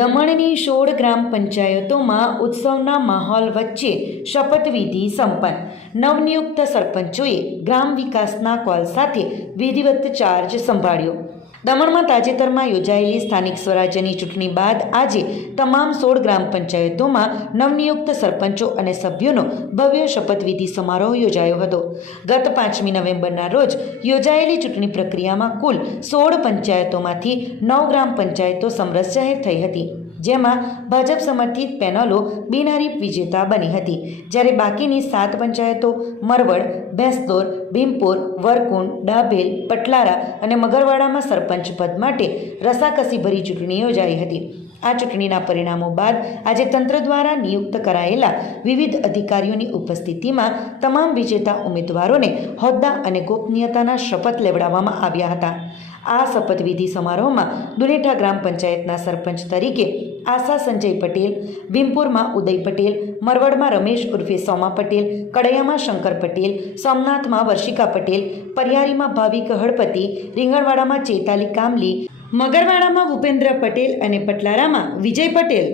દમણની 16 ગ્રામ પંચાયતોમાં ઉત્સવના માહોલ વચ્ચે શપથવિધિ સંપન્ન. નવનિયુક્ત સરપંચોએ ગ્રામ વિકાસના કોલ સાથે વિધિવત ચાર્જ સંભાળ્યો. દમણમાં તાજેતરમાં યોજાયેલી સ્થાનિક સ્વરાજ્યની ચૂંટણી બાદ આજે તમામ 16 ગ્રામ પંચાયતોમાં નવનિયુક્ત સરપંચો અને સભ્યોનો ભવ્ય શપથવિધિ સમારોહ યોજાયો હતો. ગત 5મી નવેમ્બરના રોજ યોજાયેલી ચૂંટણી પ્રક્રિયામાં કુલ 16 પંચાયતોમાંથી 9 ગ્રામ પંચાયતો સમરસ જાહેર થઈ હતી, જેમાં ભાજપ સમર્થિત પેનલો બિનહરીફ વિજેતા બની હતી, જ્યારે બાકીની 7 પંચાયતો મરવડ, ભેંસદોર, ભીમપુર, વરકુંડ, ડાભેલ, પટલારા અને મગરવાડામાં સરપંચ પદ માટે રસાકસીભરી ચૂંટણી યોજાઈ હતી. આ ચૂંટણીના પરિણામો બાદ આજે તંત્ર દ્વારા નિયુક્ત કરાયેલા વિવિધ અધિકારીઓની ઉપસ્થિતિમાં તમામ વિજેતા ઉમેદવારોને હોદ્દા અને ગોપનીયતાના શપથ લેવડાવવામાં આવ્યા હતા. આ શપથવિધિ સમારોહમાં દુનેઠા ગ્રામ પંચાયતના સરપંચ તરીકે આશા સંજય પટેલ, ભીમપુરમાં ઉદય પટેલ, મરવડમાં રમેશ ઉર્ફે સોમા પટેલ, કડૈયામાં શંકર પટેલ, સોમનાથમાં વર્ષિકા પટેલ, પરિયારીમાં ભાવિક હળપતિ, રીંગણવાડામાં ચેતાલી કામલી, મગરવાડામાં ભૂપેન્દ્ર પટેલ અને પટલારામાં વિજય પટેલ,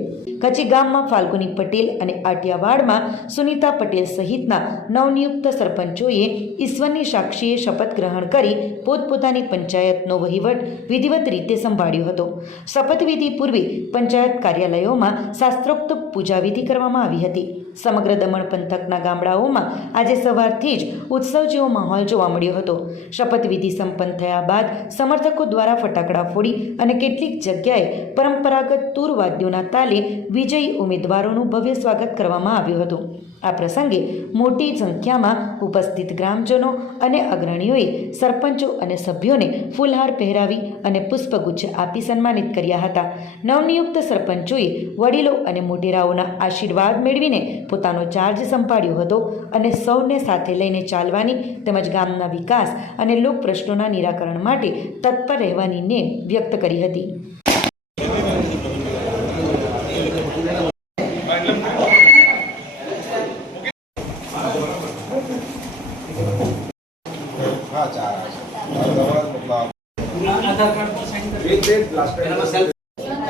કચીગામમાં ફાલ્ગુની પટેલ અને આટિયાવાડમાં સુનીતા પટેલ સહિતના નવનિયુક્ત સરપંચોએ ઈશ્વરની સાક્ષીએ શપથ ગ્રહણ કરી પોતપોતાની પંચાયતનો વહીવટ વિધિવત રીતે સંભાળ્યો હતો. શપથવિધિ પૂર્વે પંચાયત કાર્યાલયોમાં શાસ્ત્રોક્ત પૂજાવિધિ કરવામાં આવી હતી. સમગ્ર દમણ પંથકના ગામડાઓમાં આજે સવારથી જ ઉત્સવ જેવો માહોલ જોવા મળ્યો હતો. શપથવિધિ સંપન્ન થયા બાદ સમર્થકો દ્વારા ફટાકડા ફોડી અને કેટલીક જગ્યાએ પરંપરાગત તૂર વાદ્યોના તાલે વિજયી ઉમેદવારોનું ભવ્ય સ્વાગત કરવામાં આવ્યું હતું. આ પ્રસંગે મોટી સંખ્યામાં ઉપસ્થિત ગ્રામજનો અને અગ્રણીઓએ સરપંચો અને સભ્યોને ફૂલહાર પહેરાવી અને પુષ્પગુચ્છ આપી સન્માનિત કર્યા હતા. નવનિયુક્ત સરપંચોએ વડીલો અને મોટેરાઓના આશીર્વાદ મેળવીને પોતાનો ચાર્જ સંભાળ્યો હતો અને સૌને સાથે લઈને ચાલવાની તેમજ ગામના વિકાસ અને લોક પ્રશ્નોના નિરાકરણ માટે તત્પર રહેવાની નેમ વ્યક્ત કરી હતી.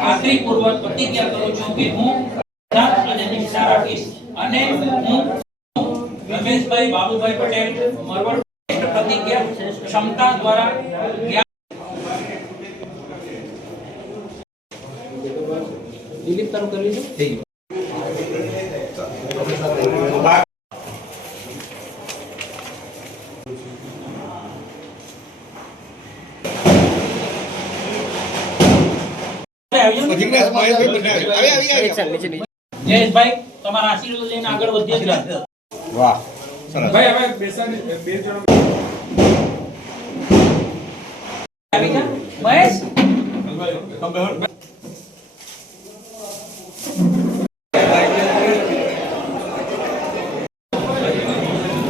ખાતરીપૂર્વક પ્રતિજ્ઞા કરું છું કે હું અને નિષ્ઠા રાખીશ અને હું રમેશભાઈ બાબુભાઈ પટેલ મરવડ પ્રતિજ્ઞા ક્ષમતા દ્વારા દિલીપ તારું કરી લીધું. જયેશભાઈ તમારા આશીર્વાદ લઈને આગળ વધીએ. વાહ સરસ ભાઈ. હવે બેસાડી બે જણ આવી ગયા. મહેશ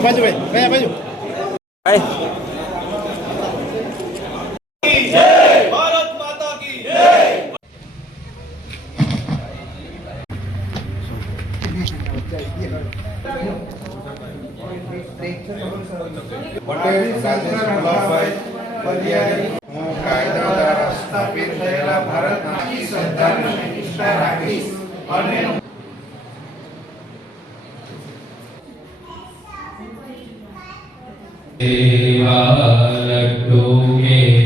બાજુ ભાઈ બાજુ પટેલ રાજેશ ગુલાબભાઈ પરિયારી હું કાયદા દ્વારા સ્થાપિત થયેલા ભારતના સંવિધાનને નિષ્ઠા રાખીશ અને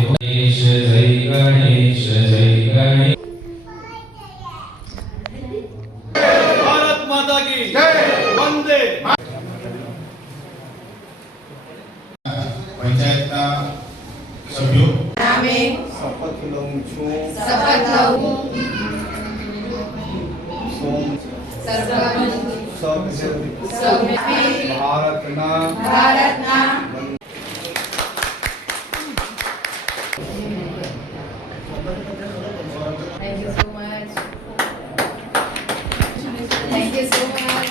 ગણેશ જય ગણેશ જય ગણેશ. ભારત માતા કી જય. વંદે. પંચાયતના સભ્યો નામે શપથ લઉં છું ભારતના Thank you so much. Thank you so much.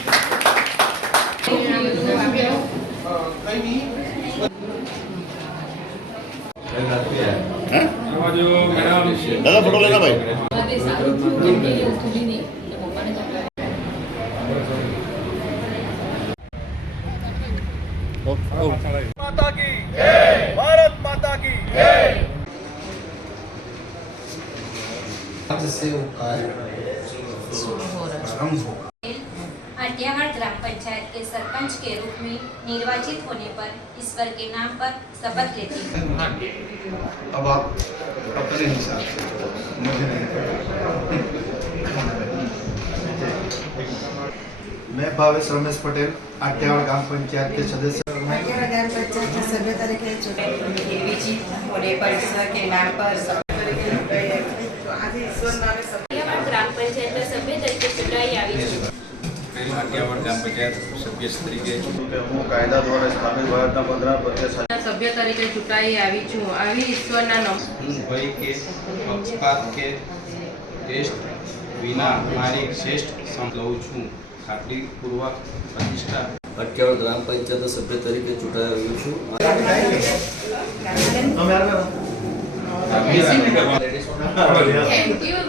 દાદા ફોટો લેના ભાઈ. माता की जय, भारत माता की जय। समाज सेवा कार्य प्रारंभ होगा। आट्यावाड़ ग्राम पंचायत के सरपंच के रूप में निर्वाचित होने पर ईश्वर के नाम पर शपथ लेती हूँ। अब आप अपने हिसाब से, मुझे नहीं पता। मैं भावेश रमेश पटेल आट्यावाड़ ग्राम पंचायत के सदस्य आट्यावाड़ ग्राम पंचायत के सभ्य तरीके निर्वाचित होने पर ईश्वर के नाम पर आट्यावाड़ ग्राम पंचायत में सभ्य तरीके चुनाई आई छे। આટ્યાવાડ ગ્રામ પંચાયત સભ્ય તરીકે હું કાયદા દ્વારા સ્થાપિત ભારતના 15 પ્રદેશ સભ્ય તરીકે ચૂંટાઈ આવી છું. આવી ઈશ્વરના નામ હું ભય કે પક્ષપાત કે ટેસ્ટ વિના મારી શ્રેષ્ઠ સંપ લઉં છું. ખાતરીપૂર્વક પ્રતિષ્ઠા આટ્યાવાડ ગ્રામ પંચાયત સભ્ય તરીકે ચૂંટાઈ આવ્યો છું. Thank you.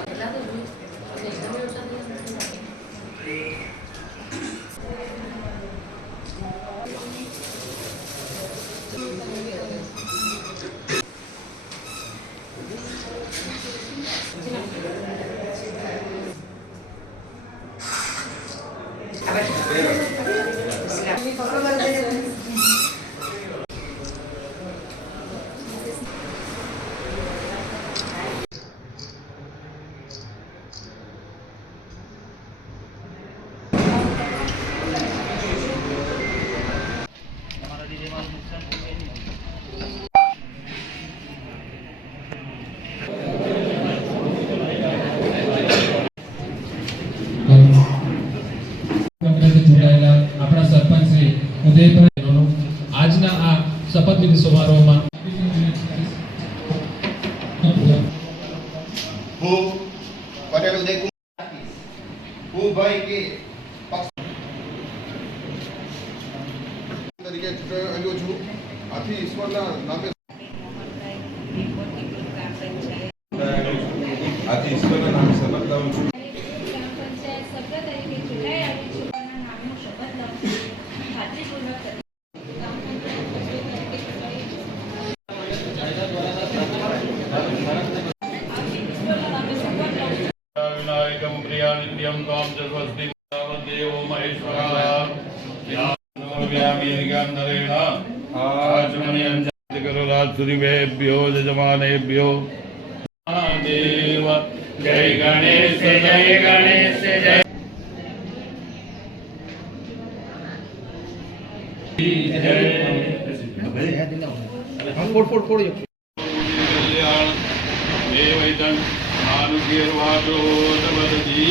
જોડાયેલા આપણા સરપંચ શ્રી ઉદયભાઈ આજના આ શપથવિધિ સમારોહમાં હું પટેલ ઉદયકુમાર હું ભાઈ કે તરીકે ચૂંટાઈ આવ્યો છું. આથી ઈશ્વરના નામે શપથ લઉં છું. विनायकं प्रियानित्यं त्वां च स्वस्ति देवो महेश्वराः व्यामीर्गान्धरेण आचमनीयं करो राजसुरिभ्यो यजमानेभ्यो देव जय गणेश जय देवैतं आनुकीर्वादोदवदति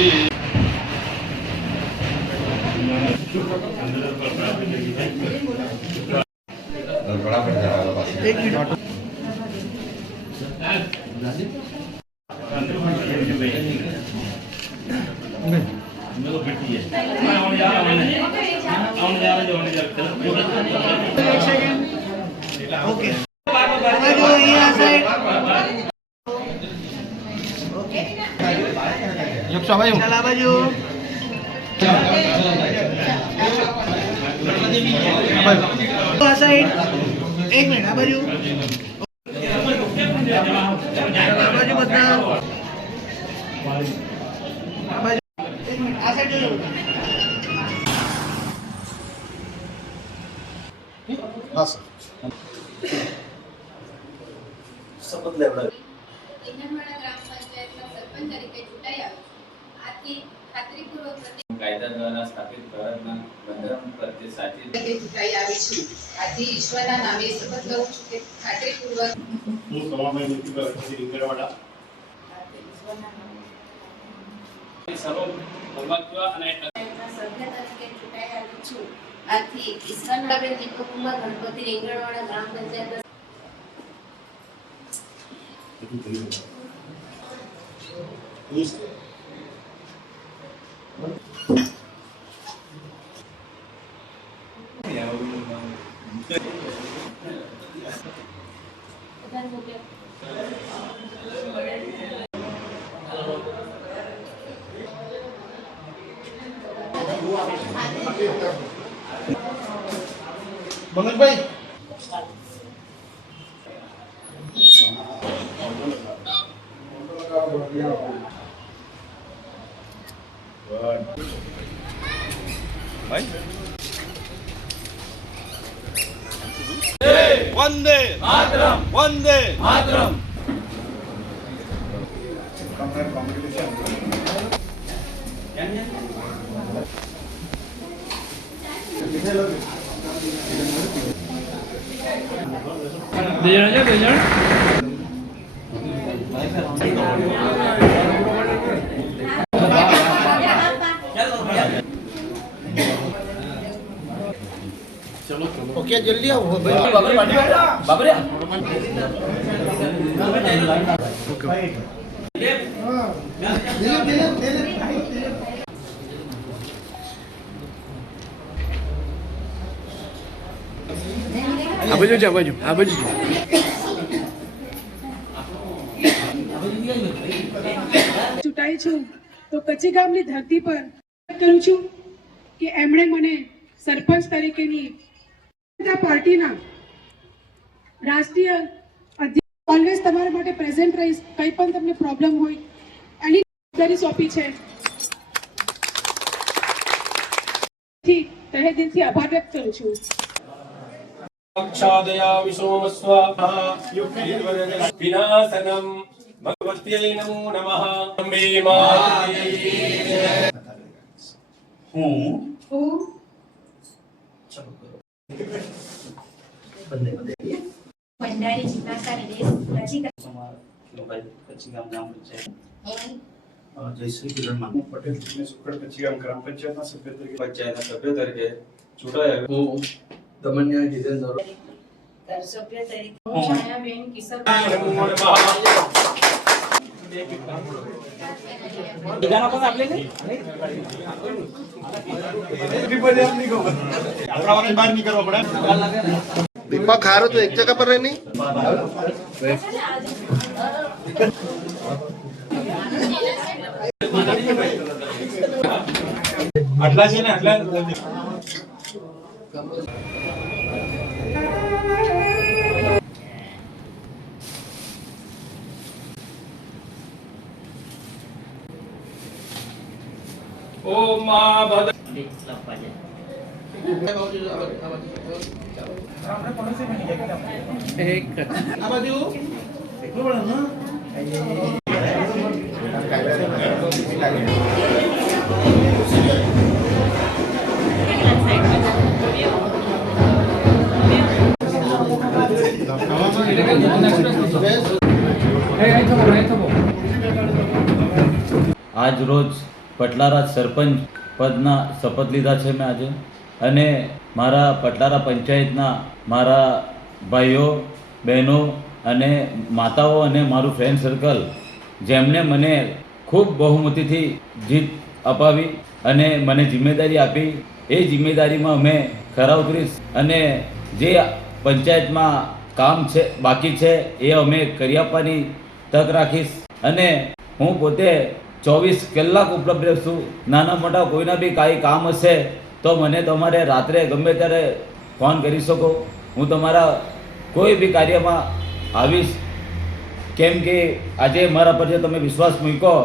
एक मिनट आ बाजू बता एक मिनट आ साइड जो હા સર રીંગણવાડા ગ્રામ પંચાયતના સરપંચ તરીકે ચૂંટાઈ આવી છું. આથી ખાતરીપૂર્વક કાયદા દ્વારા સ્થાપિત ભારતના બંધારણ પ્રત્યે સાચી ચૂંટાઈ આવી છું. આથી ઈશ્વરના નામે શપથ લઉં છું કે ખાતરીપૂર્વક હું સમાભાઈ મુક્તિ રીંગણવાડા સર્વભૌમત્વ અને સભ્ય તરીકે ચૂંટાઈ આવી છું. આથી ઈશ્વરના દીપકકુમાર ગણપતિ રીંગણવાડા ગ્રામ પંચાયત મનોજભાઈ वंदे मातरम वंदे मातरम। ओके जल्दी आओ भाई। आ बाजू ચૂંટાઈ છું તો કચ્છી ગામની ધરતી પર કરું છું કે એમણે મને સરપંચ તરીકેની પાર્ટીના રાષ્ટ્રીય અધ્યક્ષ ઓલવેઝ તમારા માટે પ્રેઝન્ટ રહીશ. કંઈ પણ તમને પ્રોબ્લેમ હોય એની જવાબદારી સોંપી છે. તહે દિલથી આભાર વ્યક્ત કરું છું. क्षादया विशोमस्वाहा विनाशनम भगवत्यै नमो नमः। अम्बे मातृ हूँ ભંડારી જિલ્લા કાર્યદેશ કચ્છી ગામ ગ્રામ પંચાયત જયશ્રી કિરણમાં પટેલ કચ્છી ગામ ગ્રામ પંચાયતના સભ્ય તરીકે ચૂંટાયા હું દમનિયા જીતેન્દ્ર સભ્ય તરીકે છાયાબેન કિશોર નમો નમઃ। दीपक खा रहे तो एक जगह पर रहनी આટલા છે ને આટલા ओम मां भद्र આજ રોજ પટલારા સરપંચ પદના શપથ લીધા છે મેં આજે, અને મારા પટલારા પંચાયતના મારા ભાઈઓ બહેનો અને માતાઓ અને મારું ફ્રેન્ડ સર્કલ જેમણે મને ખૂબ બહુમતીથી જીત અપાવી અને મને જિમ્મેદારી આપી, એ જિમ્મેદારીમાં અમે ખરા ઉતરીશ અને જે પંચાયતમાં કામ છે બાકી છે એ અમે કરી આપવાની તક રાખીશ. અને હું પોતે 24 કલાક ઉપલબ્ધ રહેશું. નાના મોટા કોઈના બી કાંઈ કામ હશે તો મને તમારે રાત્રે ગમે ત્યારે ફોન કરી શકો. હું તમારા કોઈ બી કાર્યમાં આવીશ, કેમ કે આજે મારા પર જે તમે વિશ્વાસ મૂક્યો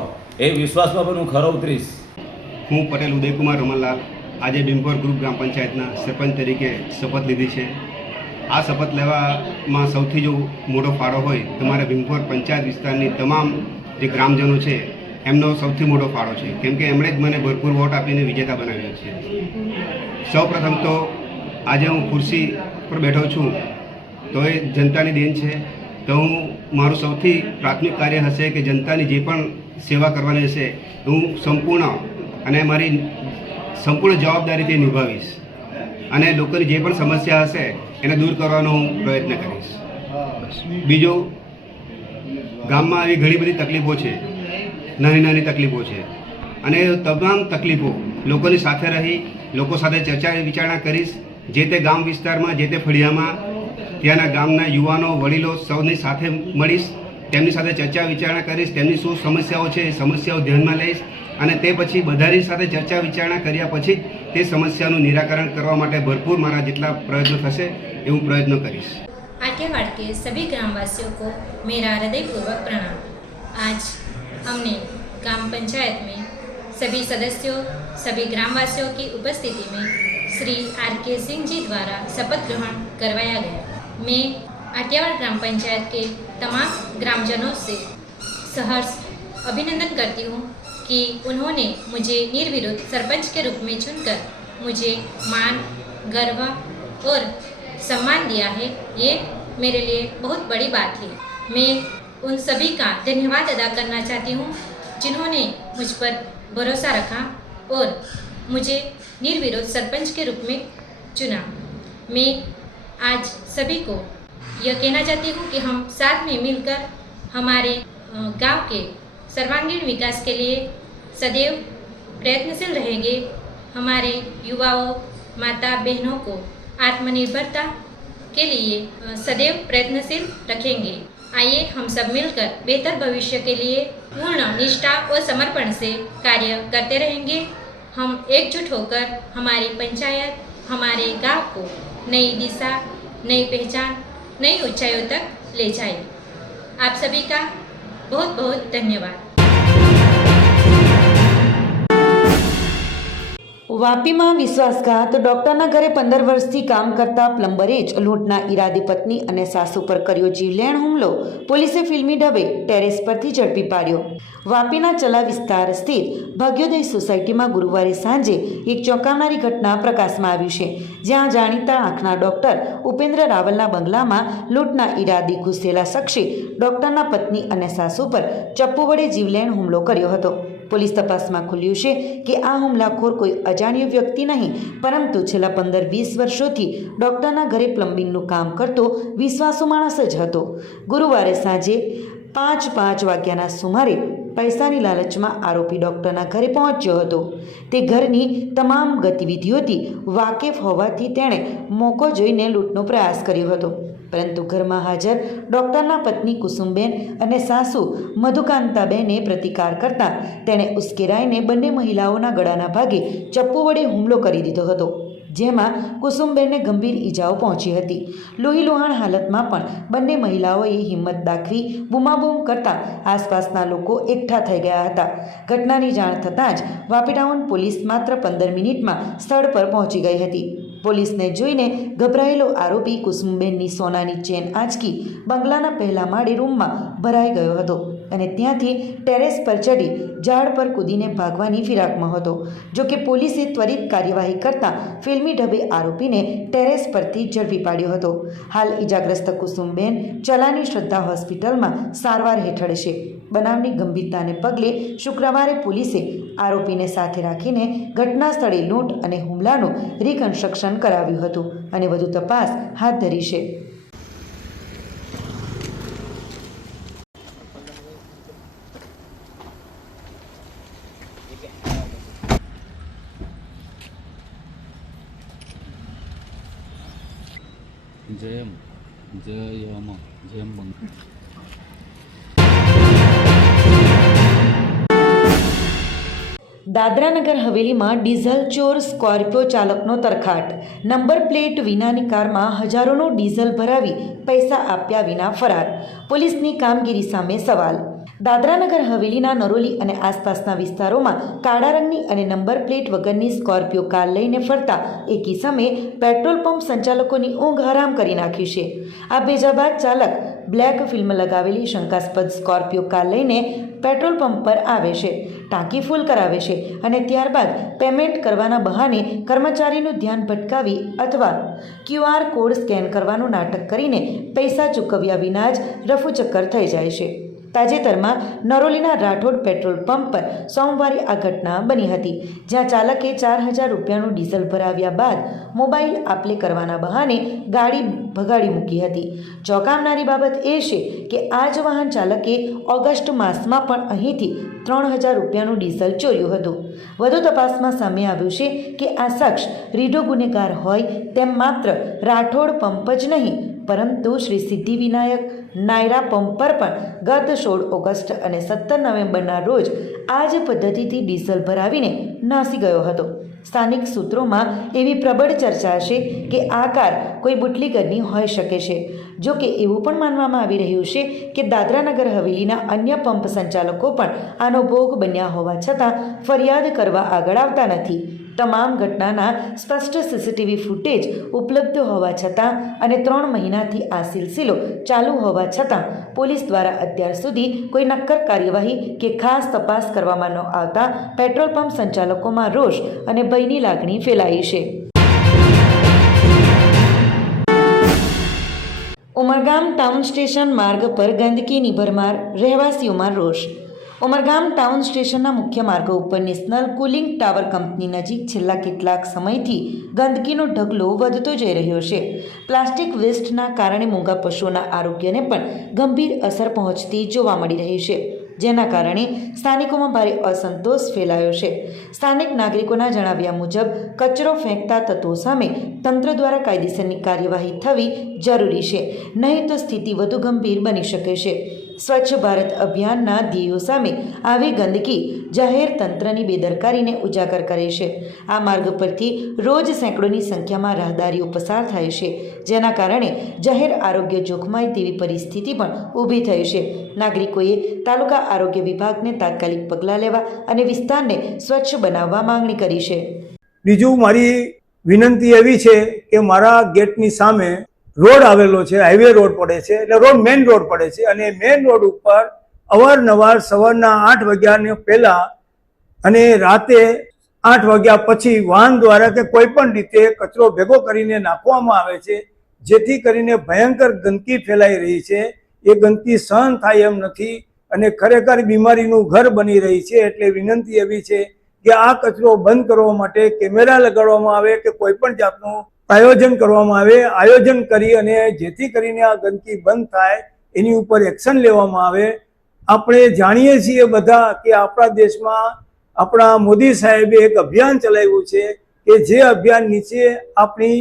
એ વિશ્વાસમાં પણ હું ખરો ઉતરીશ. હું પટેલ ઉદયકુમાર રમણલાલ આજે બિંપોર ગ્રુપ ગ્રામ પંચાયતના સરપંચ તરીકે શપથ લીધી છે. આ શપથ લેવામાં સૌથી જો મોટો ફાળો હોય તો મારા બિંપોર પંચાયત વિસ્તારની તમામ જે ગ્રામજનો છે એમનો સૌથી મોટો ફાળો છે, કેમ કે એમણે જ મને ભરપૂર વોટ આપીને વિજેતા બનાવ્યો છે. સૌપ્રથમ તો આજે હું ખુરશી પર બેઠો છું તો એ જનતાની દેન છે. તો હું મારું સૌથી પ્રાથમિક કાર્ય હશે કે જનતાની જે પણ સેવા કરવાની હશે હું સંપૂર્ણ અને મારી સંપૂર્ણ જવાબદારીથી નિભાવીશ અને લોકોની જે પણ સમસ્યા હશે એને દૂર કરવાનો હું પ્રયત્ન કરીશ. બીજું, ગામમાં આવી ઘણી બધી તકલીફો છે, નાની નાની તકલીફો છે, અને તમામ તકલીફો લોકોની સાથે રહી લોકો સાથે ચર્ચા વિચારણા કરીશ. જે તે ગામ વિસ્તારમાં જે તે ફળિયામાં ત્યાંના ગામના યુવાનો વડીલો સૌની સાથે મળીશ, તેમની સાથે ચર્ચા વિચારણા કરીશ, તેમની શું સમસ્યાઓ છે એ સમસ્યાઓ ધ્યાનમાં લઈશ અને તે પછી બધાની સાથે ચર્ચા વિચારણા કર્યા પછી તે સમસ્યાનું નિરાકરણ કરવા માટે ભરपूर મારા જેટલા પ્રયત્નો થશે એ હું પ્રયત્નો કરીશ. आटेवाड़ के सभी ग्रामवासियों को मेरा हृदयपूर्वक प्रणाम। आज हमने ग्राम पंचायत में सभी सदस्यों सभी ग्रामवासियों की उपस्थिति में श्री आर के सिंह जी द्वारा शपथ ग्रहण करवाया गया। मैं आटियावाड़ ग्राम पंचायत के तमाम ग्रामजनों से सहर्ष अभिनंदन करती हूँ कि उन्होंने मुझे निर्विरोध सरपंच के रूप में चुनकर मुझे मान, गर्व और सम्मान दिया है। ये मेरे लिए बहुत बड़ी बात है। मैं उन सभी का धन्यवाद अदा करना चाहती हूँ जिन्होंने मुझ पर भरोसा रखा और मुझे निर्विरोध सरपंच के रूप में चुना। मैं आज सभी को यह कहना चाहती हूँ कि हम साथ में मिलकर हमारे गांव के सर्वांगीण विकास के लिए सदैव प्रयत्नशील रहेंगे। हमारे युवाओं, माता बहनों को आत्मनिर्भरता के लिए सदैव प्रयत्नशील रखेंगे। आइए हम सब मिलकर बेहतर भविष्य के लिए पूर्ण निष्ठा और समर्पण से कार्य करते रहेंगे। हम एकजुट होकर हमारी पंचायत, हमारे गांव को नई दिशा, नई पहचान, नई ऊंचाइयों तक ले जाए। आप सभी का बहुत बहुत धन्यवाद। વાપીમાં વિશ્વાસઘાત ડોક્ટરના ઘરે 15 વર્ષથી કામ કરતા પ્લમ્બરે જ લૂંટના ઈરાદે પત્ની અને સાસુ પર કર્યો જીવલેણ હુમલો. પોલીસે ફિલ્મી ઢબે ટેરેસ પરથી ઝડપી પાડ્યો. વાપીના ચલા વિસ્તાર સ્થિત ભાગ્યોદય સોસાયટીમાં ગુરુવારે સાંજે એક ચોંકાવનારી ઘટના પ્રકાશમાં આવી છે, જ્યાં જાણીતા આંખના ડોક્ટર ઉપેન્દ્ર રાવલના બંગલામાં લૂંટના ઈરાદે ઘૂસેલા શખ્સે ડોક્ટરના પત્ની અને સાસુ પર ચપ્પુ વડે જીવલેણ હુમલો કર્યો હતો. પોલીસ તપાસમાં ખુલ્યું છે કે આ હુમલાખોર કોઈ અજાણ્યો વ્યક્તિ નહીં, પરંતુ છેલ્લા 15-20 વર્ષોથી ડૉક્ટરના ઘરે પ્લમ્બિંગનું કામ કરતો વિશ્વાસુ માણસ જ હતો. ગુરુવારે સાંજે 5:05 વાગ્યાના સુમારે પૈસાની લાલચમાં આરોપી ડૉક્ટરના ઘરે પહોંચ્યો હતો. તે ઘરની તમામ ગતિવિધિઓથી વાકેફ હોવાથી તેણે મોકો જોઈને લૂંટનો પ્રયાસ કર્યો હતો, પરંતુ ઘરમાં હાજર ડૉક્ટરના પત્ની કુસુમબેન અને સાસુ મધુકાંતાબેને પ્રતિકાર કરતાં તેણે ઉશ્કેરાઈને બંને મહિલાઓના ગળાના ભાગે ચપ્પુ વડે હુમલો કરી દીધો હતો, જેમાં કુસુમબેનને ગંભીર ઈજાઓ પહોંચી હતી. લોહીલુહાણ હાલતમાં પણ બંને મહિલાઓએ હિંમત દાખવી બૂમાબૂમ કરતાં આસપાસના લોકો એકઠા થઈ ગયા હતા. ઘટનાની જાણ થતાં જ વાપી ટાઉન પોલીસ માત્ર 15 મિનિટમાં સ્થળ પર પહોંચી ગઈ હતી. પોલીસને જોઈને ગભરાયેલો આરોપી કુસુમબેનની સોનાની ચેન આંચકી બંગલાના પહેલા માળે રૂમમાં ભરાઈ ગયો હતો અને ત્યાંથી ટેરેસ પર ચડી ઝાડ પર કૂદીને ભાગવાની ફિરાકમાં હતો. જોકે પોલીસે ત્વરિત કાર્યવાહી કરતાં ફિલ્મી ઢબે આરોપીને ટેરેસ પરથી ઝડપી પાડ્યો હતો. હાલ ઈજાગ્રસ્ત કુસુમબેન ચલાની શ્રદ્ધા હોસ્પિટલમાં સારવાર હેઠળ છે. બનાવની ગંભીરતાને પગલે શુક્રવારે પોલીસે આરોપીને સાથે રાખીને ઘટના સ્થળે લૂંટ અને હુમલાનું રિકન્સ્ટ્રક્શન કરાવ્યું હતું અને વધુ તપાસ હાથ ધરી છે. દાદરાનગર હવેલીમાં ડીઝલ ચોર સ્કોર્પિયો ચાલકનો તરખાટ. નંબર પ્લેટ વિનાની કારમાં હજારોનું ડીઝલ ભરાવી પૈસા આપ્યા વિના ફરાર. પોલીસની કામગીરી સામે સવાલ. દાદરાનગર હવેલીના નરોલી અને આસપાસના વિસ્તારોમાં કાળા રંગની અને નંબર પ્લેટ વગરની સ્કોર્પિયો કાર લઈને ફરતા એક ઇસમે પેટ્રોલ પંપ સંચાલકોની ઊંઘ હરામ કરી નાખી છે. આ ભેજાબાદ ચાલક બ્લેક ફિલ્મ લગાવેલી શંકાસ્પદ સ્કોર્પિયો કાર લઈને પેટ્રોલ પંપ પર આવે છે, ટાંકી ફૂલ કરાવે છે અને ત્યારબાદ પેમેન્ટ કરવાના બહાને કર્મચારીનું ધ્યાન ભટકાવી અથવા QR કોડ સ્કેન કરવાનું નાટક કરીને પૈસા ચૂકવ્યા વિના જ રફુચક્કર થઈ જાય છે. તાજેતરમાં નરોલીના રાઠોડ પેટ્રોલ પંપ પર સોમવારે આ ઘટના બની હતી, જ્યાં ચાલકે 4,000 રૂપિયાનું ડીઝલ ભરાવ્યા બાદ મોબાઈલ આપલે કરવાના બહાને ગાડી ભગાડી મૂકી હતી. ચોંકાવનારી બાબત એ છે કે આ જ વાહન ચાલકે ઓગસ્ટ માસમાં પણ અહીંથી 3,000 રૂપિયાનું ડીઝલ ચોર્યું હતું. વધુ તપાસમાં સામે આવ્યું છે કે આ શખ્સ રીઢો ગુનેગાર હોય તેમ માત્ર રાઠોડ પંપ જ નહીં, પરંતુ શ્રી સિદ્ધિવિનાયક નાયરા પંપ પર પણ ગત 16 ઓગસ્ટ અને 17 નવેમ્બરના રોજ આ જ પદ્ધતિથી ડીઝલ ભરાવીને નાસી ગયો હતો. સ્થાનિક સૂત્રોમાં એવી પ્રબળ ચર્ચા છે કે આ કાર કોઈ બુટલીગરની હોઈ શકે છે. જો કે એવું પણ માનવામાં આવી રહ્યું છે કે દાદરાનગર હવેલીના અન્ય પંપ સંચાલકો પણ આનો ભોગ બન્યા હોવા છતાં ફરિયાદ કરવા આગળ આવતા નથી. તમામ ઘટનાના સ્પષ્ટ સીસીટીવી ફૂટેજ ઉપલબ્ધ હોવા છતાં અને 3 મહિનાથી આ સિલસિલો ચાલુ હોવા છતાં પોલીસ દ્વારા અત્યાર સુધી કોઈ નક્કર કાર્યવાહી કે ખાસ તપાસ કરવામાં ન આવતા પેટ્રોલ પંપ સંચાલકોમાં રોષ અને ભયની લાગણી ફેલાઈ છે. ઉમરગામ ટાઉન સ્ટેશન માર્ગ પર ગંદકીની ભરમાર, રહેવાસીઓમાં રોષ. ઉમરગામ ટાઉન સ્ટેશનના મુખ્ય માર્ગો ઉપર નેશનલ કુલિંગ ટાવર કંપની નજીક છેલ્લા કેટલાક સમયથી ગંદકીનો ઢગલો વધતો જઈ રહ્યો છે. પ્લાસ્ટિક વેસ્ટના કારણે મૂંગા પશુઓના આરોગ્યને પણ ગંભીર અસર પહોંચતી જોવા મળી રહી છે, જેના કારણે સ્થાનિકોમાં ભારે અસંતોષ ફેલાયો છે. સ્થાનિક નાગરિકોના જણાવ્યા મુજબ કચરો ફેંકતા તત્વો સામે તંત્ર દ્વારા કાયદેસરની કાર્યવાહી થવી જરૂરી છે, નહીં તો સ્થિતિ વધુ ગંભીર બની શકે છે. સ્વચ્છ ભારત અભિયાનના ધ્યેયો સામે આવી ગંદકી જાહેર તંત્રની બેદરકારીને ઉજાગર કરે છે. આ માર્ગ પરથી રોજ સેંકડોની સંખ્યામાં રાહદારીઓ પસાર થાય છે, જેના કારણે જાહેર આરોગ્ય જોખમાય તેવી પરિસ્થિતિ પણ ઊભી થઈ છે. નાગરિકોએ તાલુકા આરોગ્ય વિભાગને તાત્કાલિક પગલાં લેવા અને વિસ્તારને સ્વચ્છ બનાવવા માંગણી કરી છે. બીજું મારી વિનંતી એવી છે કે મારા ગેટની સામે રોડ આવેલો છે, હાઈવે રોડ પડે છે, એટલે રોડ મેઇન રોડ પડે છે અને મેઇન રોડ ઉપર અવારનવાર સવારના 8 વાગ્યાને પહેલાં અને રાતે 8 વાગ્યા પછી વાહન દ્વારા કે કોઈ પણ રીતે કચરો ભેગો કરીને નાખવામાં આવે છે, જેથી કરીને ભયંકર ગંદકી ફેલાઈ રહી છે. એ ગંદકી સહન થાય એમ નથી અને ખરેખર બીમારીનું ઘર બની રહી છે. એટલે વિનંતી એવી છે કે આ કચરો બંધ કરવા માટે કેમેરા લગાડવામાં આવે કે કોઈ પણ જાતનું આયોજન કરવામાં આવે. આયોજન કરી અને જેથી કરીને આ ગંદકી બંધ થાય એની ઉપર એક્શન લેવામાં આવે. આપણે જાણીએ છીએ બધા કે આપણા દેશમાં આપણા મોદી સાહેબે એક અભિયાન ચલાવ્યું છે કે જે અભિયાન નીચે આપણી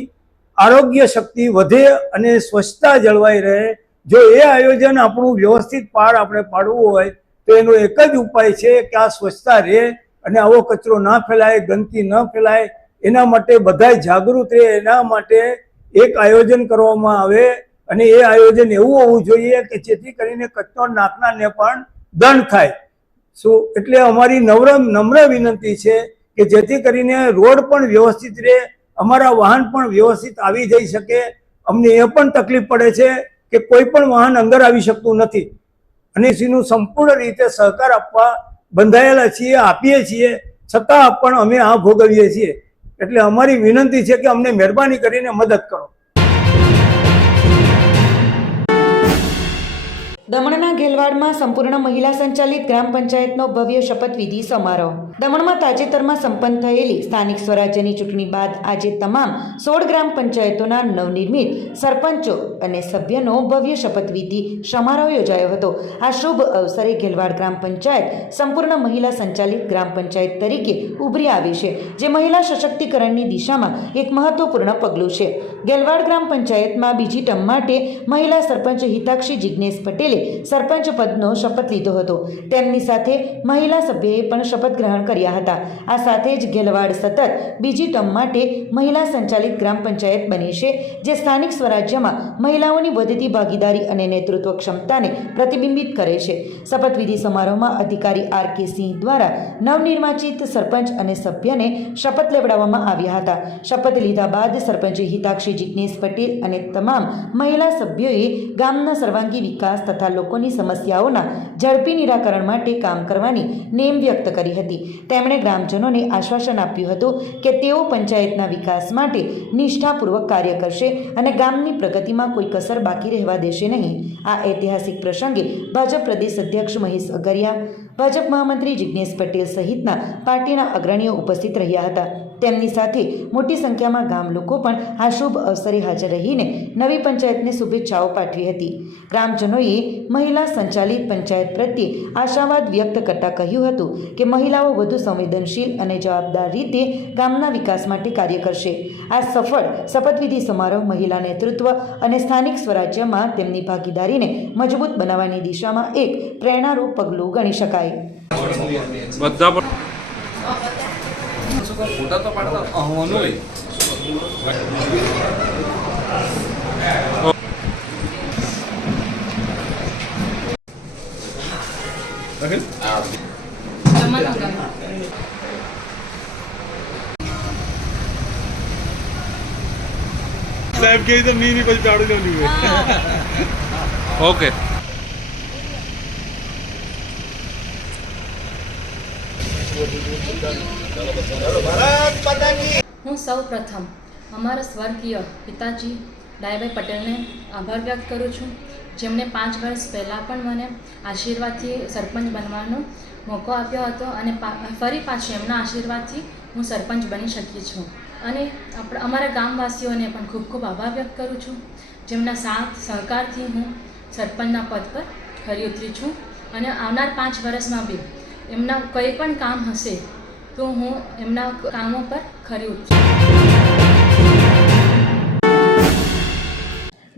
આરોગ્ય શક્તિ વધે અને સ્વચ્છતા જળવાઈ રહે. જો એ આયોજન આપણું વ્યવસ્થિત આપણે પાડવું હોય તો એનો એક જ ઉપાય છે કે આ સ્વચ્છતા રહે અને આવો કચરો ના ફેલાય, ગંદકી ન ફેલાય. એના માટે બધાય જાગૃત રહે. એના માટે એક આયોજન કરવામાં આવે અને એ આયોજન એવું હોવું જોઈએ કે જેથી કરીને કચરો નાખનારને પણ દંડ થાય. એટલે અમારી નમ્ર વિનંતી છે કે જેથી કરીને રોડ પણ વ્યવસ્થિત રહે, અમારા વાહન પણ વ્યવસ્થિત આવી જઈ શકે. અમને એ પણ તકલીફ પડે છે કે કોઈ પણ વાહન અંદર આવી શકતું નથી અને એનું સંપૂર્ણ રીતે સહકાર આપવા બંધાયેલા છીએ, આપીએ છીએ, છતાં પણ અમે આ ભોગવીએ છીએ. એટલે અમારી વિનંતી છે કે અમને મહેરબાની કરીને મદદ કરો. દમણના ઘેલવાડમાં સંપૂર્ણ મહિલા સંચાલિત ગ્રામ પંચાયતનો ભવ્ય શપથવિધિ સમારોહ. દમણમાં તાજેતરમાં સંપન્ન થયેલી સ્થાનિક સ્વરાજ્યની ચૂંટણી બાદ આજે તમામ 16 ગ્રામ પંચાયતોના નવનિર્મિત સરપંચો અને સભ્યનો ભવ્ય શપથવિધિ સમારોહ યોજાયો હતો. આ શુભ અવસરે ઘેલવાડ ગ્રામ પંચાયત સંપૂર્ણ મહિલા સંચાલિત ગ્રામ પંચાયત તરીકે ઉભરી આવી છે, જે મહિલા સશક્તિકરણની દિશામાં એક મહત્વપૂર્ણ પગલું છે. ઘેલવાડ ગ્રામ પંચાયતમાં બીજી ટર્મ માટે મહિલા સરપંચ હિતાક્ષી જિજ્ઞેશ પટેલે સરપંચ પદનો શપથ લીધો હતો. તેમની સાથે મહિલા સભ્યએ પણ શપથ ગ્રહણ કર્યા હતા. આ સાથે જ ઘેલવાડ સતત બીજી ટર્મ માટે મહિલા સંચાલિત ગ્રામ પંચાયત બની છે, જે સ્થાનિક સ્વરાજ્યમાં મહિલાઓની વધતી ભાગીદારી અને નેતૃત્વ ક્ષમતાને પ્રતિબિંબિત કરે છે. શપથવિધિ સમારોહમાં અધિકારી R.K. સિંહ દ્વારા નવનિર્વાચિત સરપંચ અને સભ્યને શપથ લેવડાવવામાં આવ્યા હતા. શપથ લીધા બાદ સરપંચ હિતાક્ષી જિજ્ઞેશ પટેલ અને તમામ મહિલા સભ્યોએ ગામના સર્વાંગી વિકાસ તથા લોકોની સમસ્યાઓના ઝડપી નિરાકરણ માટે કામ કરવાની નેમ વ્યક્ત કરી હતી. તેમણે ગ્રામજનોને આશ્વાસન આપ્યું હતું કે તેઓ પંચાયતના વિકાસ માટે નિષ્ઠાપૂર્વક કાર્ય કરશે અને ગામની પ્રગતિમાં કોઈ કસર બાકી રહેવા દેશે નહીં. આ ઐતિહાસિક પ્રસંગે ભાજપ પ્રદેશ અધ્યક્ષ મહેશ અગરિયા, ભાજપ મહામંત્રી જિજ્ઞેશ પટેલ સહિતના પાર્ટીના અગ્રણીઓ ઉપસ્થિત રહ્યા હતા. તેમની સાથે મોટી સંખ્યામાં ગામ લોકો પણ આ શુભ અવસરે હાજર રહીને નવી પંચાયતને શુભેચ્છાઓ પાઠવી હતી. ગ્રામજનોએ મહિલા સંચાલિત પંચાયત પ્રત્યે આશાવાદ વ્યક્ત કરતા કહ્યું હતું કે મહિલાઓ વધુ સંવેદનશીલ અને જવાબદાર રીતે ગામના વિકાસ માટે કાર્ય કરશે. આ સફળ શપથવિધિ સમારોહ મહિલા નેતૃત્વ અને સ્થાનિક સ્વરાજ્યમાં તેમની ભાગીદારીને મજબૂત બનાવવાની દિશામાં એક પ્રેરણારૂપ પગલું ગણી શકાય. ફોટા તો પાડતા આવવાનું હોય. સાહેબ કહે તો નહીં પછી પાડું જવાનું ઓકે હું સૌ પ્રથમ અમારા સ્વર્ગીય પિતાજી ડાયાભાઈ પટેલને આભાર વ્યક્ત કરું છું, જેમણે 5 વર્ષ પહેલાં પણ મને આશીર્વાદથી સરપંચ બનવાનો મોકો આપ્યો હતો અને ફરી પાછી એમના આશીર્વાદથી હું સરપંચ બની શકી છું. અને અમારા ગામવાસીઓને પણ ખૂબ ખૂબ આભાર વ્યક્ત કરું છું, જેમના સાથ સહકારથી હું સરપંચના પદ પર ખરી ઉતરી છું. અને આવનાર 5 વર્ષમાં બી એમના કંઈ પણ કામ હશે તો હું એમના કામો પર ખરી ઉતરીશ.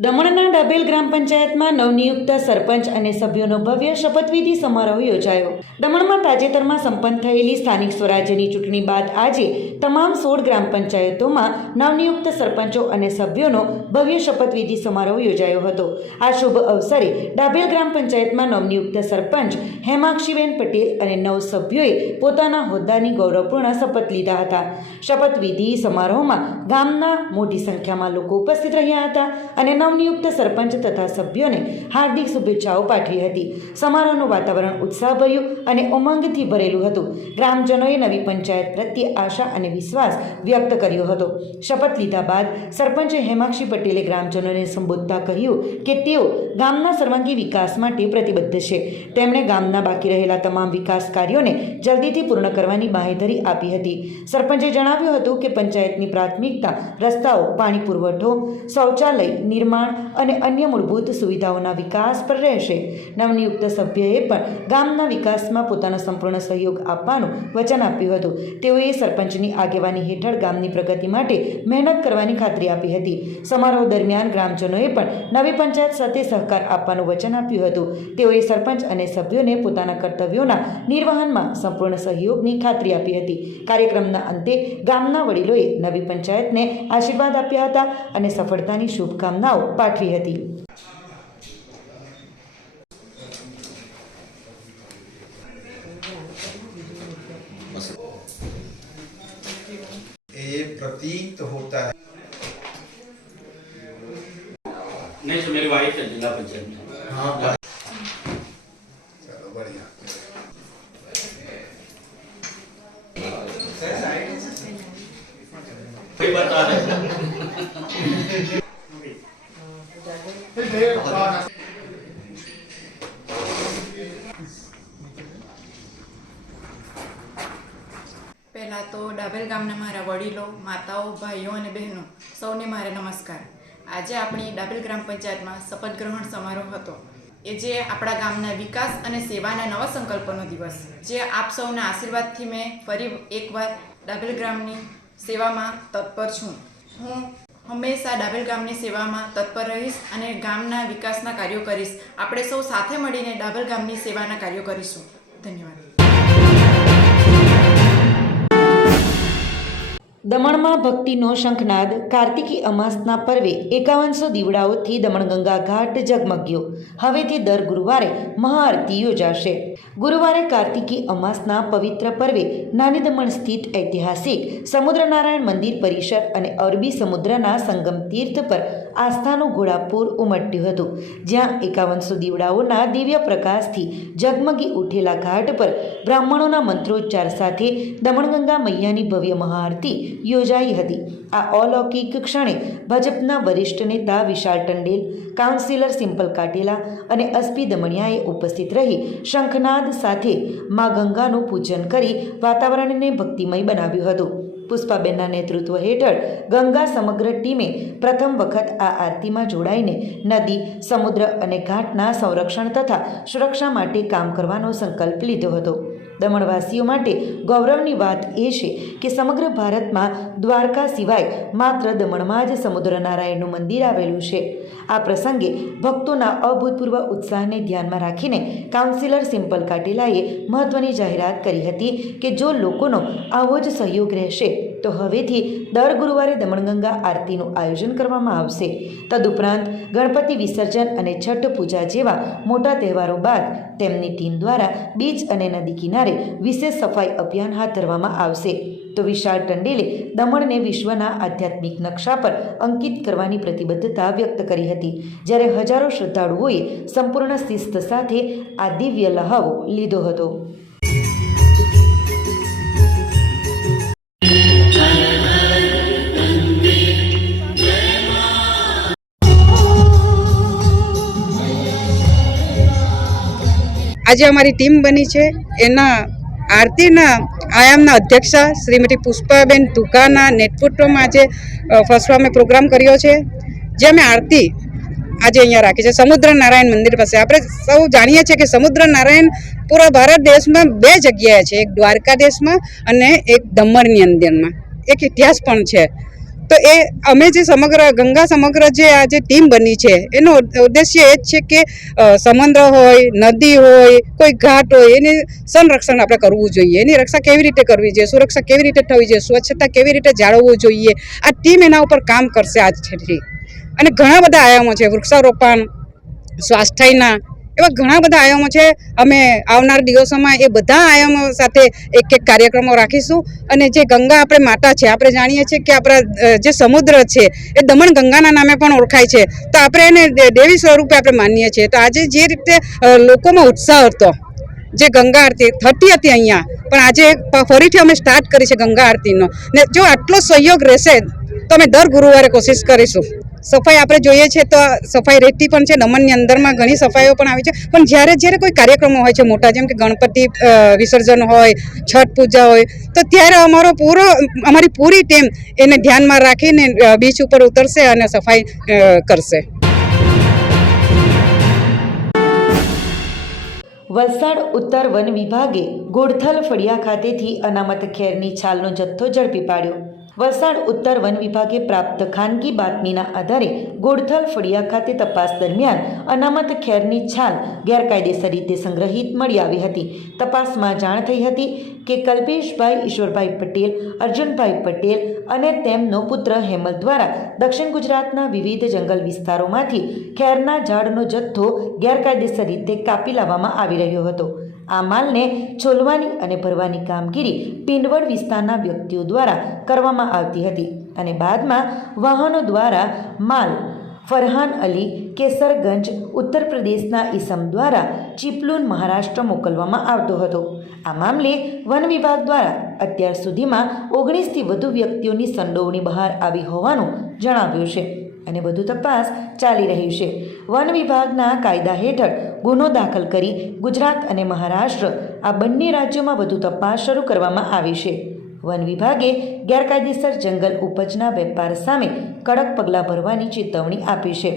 દમણના ડાભેલ ગ્રામ પંચાયતમાં નવનિયુક્ત સરપંચ અને સભ્યોનો ભવ્ય શપથવિધિ સમારોહ યોજાયો. દમણમાં તાજેતરમાં સંપન્ન થયેલી સ્થાનિક સ્વરાજ્યની ચૂંટણી બાદ આજે તમામ 16 ગ્રામ પંચાયતોમાં નવનિયુક્ત સરપંચો અને સભ્યોનો ભવ્ય શપથવિધિ સમારોહ યોજાયો હતો. આ શુભ અવસરે ડાભેલ ગ્રામ પંચાયતમાં નવનિયુક્ત સરપંચ હેમાક્ષીબેન પટેલ અને 9 સભ્યોએ પોતાના હોદ્દાની ગૌરવપૂર્ણ શપથ લીધા હતા. શપથવિધિ સમારોહમાં ગામના મોટી સંખ્યામાં લોકો ઉપસ્થિત રહ્યા હતા અને નવનિયુક્ત સરપંચ તથા સભ્યોને હાર્દિક શુભેચ્છાઓ પાઠવી હતી. સમારોહનું વાતાવરણ ઉત્સાહભર્યું અને ઉમંગથી ભરેલું હતું. ગ્રામજનોએ નવી પંચાયત પ્રત્યે આશા અને વિશ્વાસ વ્યક્ત કર્યો હતો. શપથ લીધા બાદ સરપંચે હેમાક્ષી પટેલે ગ્રામજનોને સંબોધતા કહ્યું કે તેઓ ગામના સર્વાંગી વિકાસ માટે પ્રતિબદ્ધ છે. તેમણે ગામના બાકી રહેલા તમામ વિકાસ કાર્યોને જલ્દીથી પૂર્ણ કરવાની બાંહેધરી આપી હતી. સરપંચે જણાવ્યું હતું કે પંચાયતની પ્રાથમિકતા રસ્તાઓ, પાણી પુરવઠો, શૌચાલય નિર્માણ અને અન્ય મૂળભૂત સુવિધાઓના વિકાસ પર રહેશે. નવનિયુક્ત સભ્યએ પણ ગામના વિકાસમાં પોતાનો સંપૂર્ણ સહયોગ આપવાનું વચન આપ્યું હતું. તેઓએ સરપંચની આગેવાની હેઠળ ગામની પ્રગતિ માટે મહેનત કરવાની ખાતરી આપી હતી. સમારોહ દરમિયાન ગ્રામજનોએ પણ નવી પંચાયત સાથે સહકાર આપવાનું વચન આપ્યું હતું. તેઓએ સરપંચ અને સભ્યોને પોતાના કર્તવ્યોના નિર્વહનમાં સંપૂર્ણ સહયોગની ખાતરી આપી હતી. કાર્યક્રમના અંતે ગામના વડીલોએ નવી પંચાયતને આશીર્વાદ આપ્યા હતા અને સફળતાની શુભકામનાઓ પાઠવી હતી. ये प्रतीत होता है. नहीं सर, मेरी वाइफ है जिला पंचायत में. हाँ, चलो बढ़िया. कोई बता रहे પહેલાં તો ડાભેલ ગામના મારા વડીલો, માતાઓ, ભાઈઓ અને બહેનો સૌને મારા નમસ્કાર. આજે આપણી ડાભેલ ગ્રામ પંચાયતમાં શપથ ગ્રહણ સમારોહ હતો. એ જે આપણા ગામના વિકાસ અને સેવાના નવા સંકલ્પનો દિવસ, જે આપ સૌના આશીર્વાદથી મેં ફરી એકવાર ડાભેલ ગ્રામની સેવામાં તત્પર છું. હું હંમેશા ડાભેલ ગામની સેવામાં તત્પર રહીશ અને ગામના વિકાસના કાર્યો કરીશ. આપણે સૌ સાથે મળીને ડાભેલ ગામની સેવાના કાર્યો કરીશું. ધન્યવાદ. દમણમાં ભક્તિનો શંખનાદ. કાર્તિકી અમાસના પર્વે 5100 દીવડાઓથી દમણગંગા ઘાટ ઝગમગ્યો. હવેથી દર ગુરુવારે મહાઆરતી યોજાશે. ગુરુવારે કાર્તિકી અમાસના પવિત્ર પર્વે નાની દમણ સ્થિત ઐતિહાસિક સમુદ્રનારાયણ મંદિર પરિસર અને અરબી સમુદ્રના સંગમ તીર્થ પર આસ્થાનું ઘોડાપૂર ઉમટ્યું હતું. જ્યાં 5100 દીવડાઓના દિવ્ય પ્રકાશથી ઝગમગી ઉઠેલા ઘાટ પર બ્રાહ્મણોના મંત્રોચ્ચાર સાથે દમણગંગા મૈયાની ભવ્ય મહાઆરતી યોજાઈ હતી. આ અલૌકિક ક્ષણે ભાજપના વરિષ્ઠ નેતા વિશાલ ટંડેલ, કાઉન્સિલર સિમ્પલ કાટેલા અને એસપી દમણિયાએ ઉપસ્થિત રહી શંખનાદ સાથે મા ગંગાનું પૂજન કરી વાતાવરણને ભક્તિમય બનાવ્યું હતું. પુષ્પાબેનના નેતૃત્વ હેઠળ ગંગા સમગ્ર ટીમે પ્રથમ વખત આ આરતીમાં જોડાઈને નદી, સમુદ્ર અને ઘાટના સંરક્ષણ તથા સુરક્ષા માટે કામ કરવાનો સંકલ્પ લીધો હતો. દમણવાસીઓ માટે ગૌરવની વાત એ છે કે સમગ્ર ભારતમાં દ્વારકા સિવાય માત્ર દમણમાં જ સમુદ્રનારાયણનું મંદિર આવેલું છે. આ પ્રસંગે ભક્તોના અભૂતપૂર્વ ઉત્સાહને ધ્યાનમાં રાખીને કાઉન્સિલર સિમ્પલ કાટેલાએ મહત્વની જાહેરાત કરી હતી કે જો લોકોનો આવો જ સહયોગ રહેશે તો હવેથી દર ગુરુવારે દમણગંગા આરતીનું આયોજન કરવામાં આવશે. તદુપરાંત ગણપતિ વિસર્જન અને છઠ પૂજા જેવા મોટા તહેવારો બાદ તેમની ટીમ દ્વારા બીચ અને નદી કિનારે વિશેષ સફાઈ અભિયાન હાથ ધરવામાં આવશે. તો વિશાળ ટંડેલે દમણને વિશ્વના આધ્યાત્મિક નકશા પર અંકિત કરવાની પ્રતિબદ્ધતા વ્યક્ત કરી હતી, જ્યારે હજારો શ્રદ્ધાળુઓએ સંપૂર્ણ શિસ્ત સાથે આ દિવ્ય લહાવો લીધો હતો. આજે અમારી ટીમ બની છે એના આરતીના આયામના અધ્યક્ષા શ્રીમતી પુષ્પાબેન તુકાના નેતૃત્વમાં આજે ફર્સ્ટમાં પ્રોગ્રામ કર્યો છે, જે અમે આરતી આજે અહીંયા રાખી છે સમુદ્ર નારાયણ મંદિર પાસે. આપણે સૌ જાણીએ છીએ કે સમુદ્ર નારાયણ પૂરા ભારત દેશમાં 2 જગ્યાએ છે, એક દ્વારકાધીશમાં અને એક દમણની અંદરમાં. એક ઇતિહાસ પણ છે. તો એ અમે જે ગંગા સમગ્ર જે આ જે ટીમ બની છે એનો ઉદ્દેશ્ય એ જ છે કે સમુદ્ર હોય, નદી હોય, કોઈ ઘાટ હોય, એની સંરક્ષણ આપણે કરવું જોઈએ. એની રક્ષા કેવી રીતે કરવી જોઈએ, સુરક્ષા કેવી રીતે થવી જોઈએ, સ્વચ્છતા કેવી રીતે જાળવવું જોઈએ, આ ટીમ એના ઉપર કામ કરશે આજથી. અને ઘણા બધા આયામો છે, વૃક્ષારોપણ, સ્વાસ્થ્યના, એવા ઘણા બધા આયામો છે. અમે આવનાર દિવસોમાં એ બધા આયામો સાથે એક કાર્યક્રમો રાખીશું. અને જે ગંગા આપણે માતા છે, આપણે જાણીએ છીએ કે આપણા જે સમુદ્ર છે એ દમણ ગંગાના નામે પણ ઓળખાય છે, તો આપણે એને દેવી સ્વરૂપે આપણે માનીએ છીએ. તો આજે જે રીતે લોકોમાં ઉત્સાહ હતો, જે ગંગા આરતી થતી હતી અહીંયા, પણ આજે ફરીથી અમે સ્ટાર્ટ કરી છે ગંગા આરતીનો. ને જો આટલો સહયોગ રહેશે તો અમે દર ગુરુવારે કોશિશ કરીશું. સફાઈ આપણે જોઈએ છે તો સફાઈ રહેતી પણ છે, દમણની અંદરમાં ઘણી સફાઈઓ પણ આવી છે. પણ જ્યારે કોઈ કાર્યક્રમો હોય છે મોટા, જેમ કે ગણપતિ વિસર્જન હોય, છઠ પૂજા હોય, તો ત્યારે અમારી પૂરી ટીમ એને ધ્યાનમાં રાખીને બીચ ઉપર ઉતરશે અને સફાઈ કરશે. વલસાડ ઉત્તર વન વિભાગે ગોળથલ ફળિયા ખાતેથી અનામત ખેરની છાલનો જથ્થો ઝડપી પાડ્યો. વલસાડ ઉત્તર વન વિભાગે પ્રાપ્ત ખાનગી બાતમીના આધારે ગોળથલ ફળિયા ખાતે તપાસ દરમિયાન અનામત ખેરની છાલ ગેરકાયદેસર રીતે સંગ્રહિત મળી આવી હતી. તપાસમાં જાણ થઈ હતી કે કલ્પેશભાઈ ઈશ્વરભાઈ પટેલ, અર્જુનભાઈ પટેલ અને તેમનો પુત્ર હેમલ દ્વારા દક્ષિણ ગુજરાતના વિવિધ જંગલ વિસ્તારોમાંથી ખેરના ઝાડનો જથ્થો ગેરકાયદેસર રીતે કાપી લાવવામાં આવી રહ્યો હતો. આ માલને છોલવાની અને ભરવાની કામગીરી પિંડવડ વિસ્તારના વ્યક્તિઓ દ્વારા કરવામાં આવતી હતી અને બાદમાં વાહનો દ્વારા માલ ફરહાન અલી, કેસરગંજ, ઉત્તર પ્રદેશના ઈસમ દ્વારા ચીપલુન, મહારાષ્ટ્ર મોકલવામાં આવતો હતો. આ મામલે વન વિભાગ દ્વારા અત્યાર સુધીમાં 19થી વધુ વ્યક્તિઓની સંડોવણી બહાર આવી હોવાનું જણાવ્યું છે અને વધુ તપાસ ચાલી રહી છે. વન વિભાગના કાયદા હેઠળ ગુનો દાખલ કરી ગુજરાત અને મહારાષ્ટ્ર આ બંને રાજ્યોમાં વધુ તપાસ શરૂ કરવામાં આવી છે. વન વિભાગે ગેરકાયદેસર જંગલ ઉપજના વેપાર સામે કડક પગલાં ભરવાની ચેતવણી આપી છે.